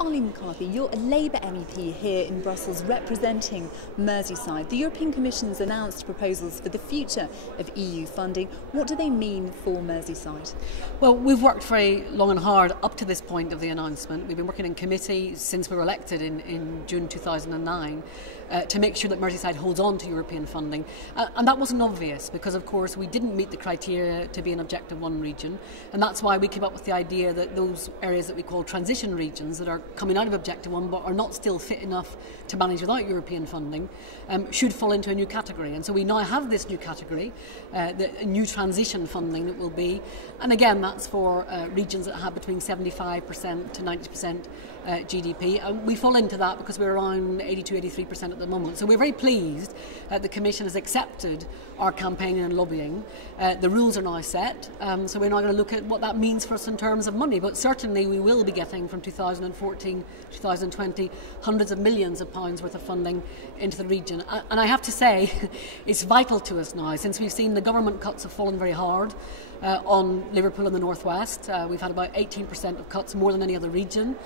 Arlene McCarthy, you're a Labour MEP here in Brussels representing Merseyside. The European Commission's announced proposals for the future of EU funding. What do they mean for Merseyside? Well, we've worked very long and hard up to this point of the announcement. We've been working in committee since we were elected in June 2009 to make sure that Merseyside holds on to European funding. And that wasn't obvious because, of course, we didn't meet the criteria to be an Objective 1 region. And that's why we came up with the idea that those areas that we call transition regions that are coming out of Objective 1 but are not still fit enough to manage without European funding should fall into a new category. And so we now have this new category, the new transition funding that will be, and again that's for regions that have between 75% to 90% GDP, and we fall into that because we're around 82-83% at the moment. So we're very pleased that the Commission has accepted our campaigning and lobbying. The rules are now set, so we're now going to look at what that means for us in terms of money, but certainly we will be getting from 2014 to 2020 hundreds of millions of pounds worth of funding into the region. And I have to say it's vital to us now, since we've seen the government cuts have fallen very hard on Liverpool and the North West. We've had about 18% of cuts, more than any other region.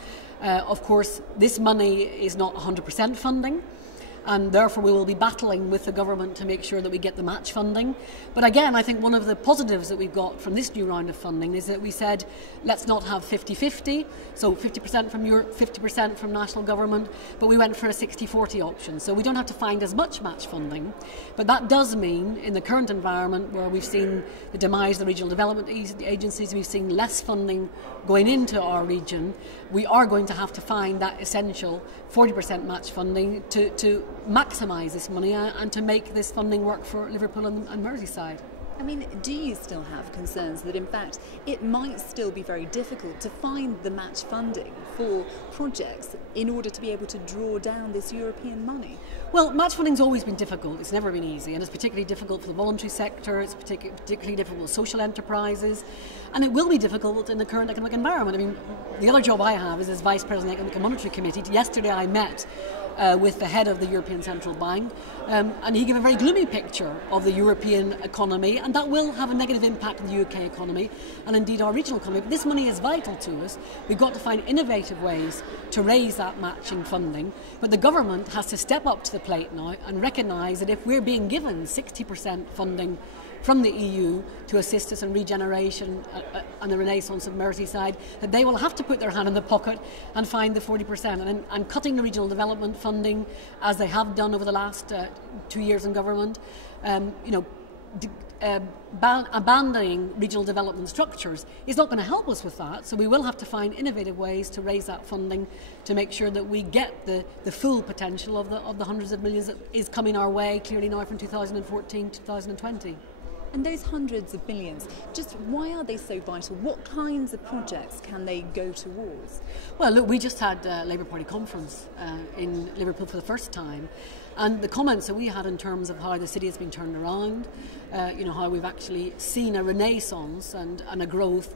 Of course, this money is not 100% funding, and therefore we will be battling with the government to make sure that we get the match funding. But again, I think one of the positives that we've got from this new round of funding is that we said let's not have 50-50, so 50% from Europe, 50% from national government, but we went for a 60-40 option. So we don't have to find as much match funding, but that does mean in the current environment where we've seen the demise of the regional development agencies, we've seen less funding going into our region, we are going to have to find that essential 40% match funding to maximise this money and to make this funding work for Liverpool and Merseyside. I mean, do you still have concerns that in fact it might still be very difficult to find the match funding for projects in order to be able to draw down this European money? Well, match funding's always been difficult. It's never been easy, and it's particularly difficult for the voluntary sector, it's particularly difficult with social enterprises, and it will be difficult in the current economic environment. I mean, the other job I have is as Vice President of the Economic and Monetary Committee. Yesterday I met with the head of the European Central Bank, and he gave a very gloomy picture of the European economy, and that will have a negative impact on the UK economy and indeed our regional economy. But this money is vital to us. We've got to find innovative ways to raise that matching funding, but the government has to step up to the plate now and recognise that if we're being given 60% funding from the EU to assist us in regeneration and the renaissance of Merseyside, that they will have to put their hand in the pocket and find the 40%. And cutting the regional development funding, as they have done over the last 2 years in government, abandoning regional development structures is not going to help us with that. So we will have to find innovative ways to raise that funding to make sure that we get the full potential of the hundreds of millions that is coming our way clearly now from 2014 to 2020. And those hundreds of billions, just why are they so vital? What kinds of projects can they go towards? Well, look, we just had a Labour Party conference in Liverpool for the first time, and the comments that we had in terms of how the city has been turned around, how we've actually seen a renaissance and a growth,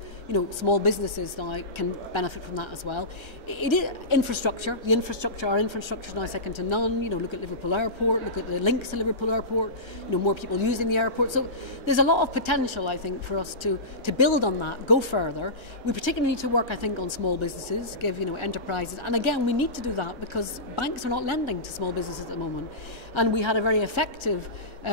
small businesses now can benefit from that as well. It is infrastructure. Our infrastructure is now second to none. Look at Liverpool Airport, look at the links to Liverpool Airport, more people using the airport. So there's a lot of potential, I think, for us to build on that, go further. We particularly need to work, I think, on small businesses, give enterprises, and again, we need to do that because banks are not lending to small businesses at the moment. And we had a very effective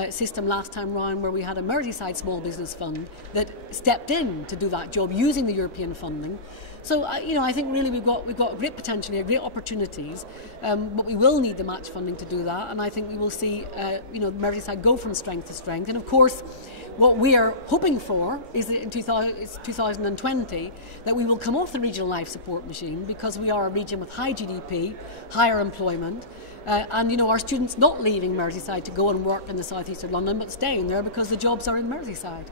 system last time round where we had a Merseyside Small Business Fund that stepped in to do that job using the European funding. So, I think really we've got great potential here, great opportunities, but we will need the match funding to do that, and I think we will see, Merseyside go from strength to strength. And of course, what we are hoping for is that in 2020 that we will come off the regional life support machine because we are a region with high GDP, higher employment, and our students not leaving Merseyside to go and work in the southeast of London but staying there because the jobs are in Merseyside.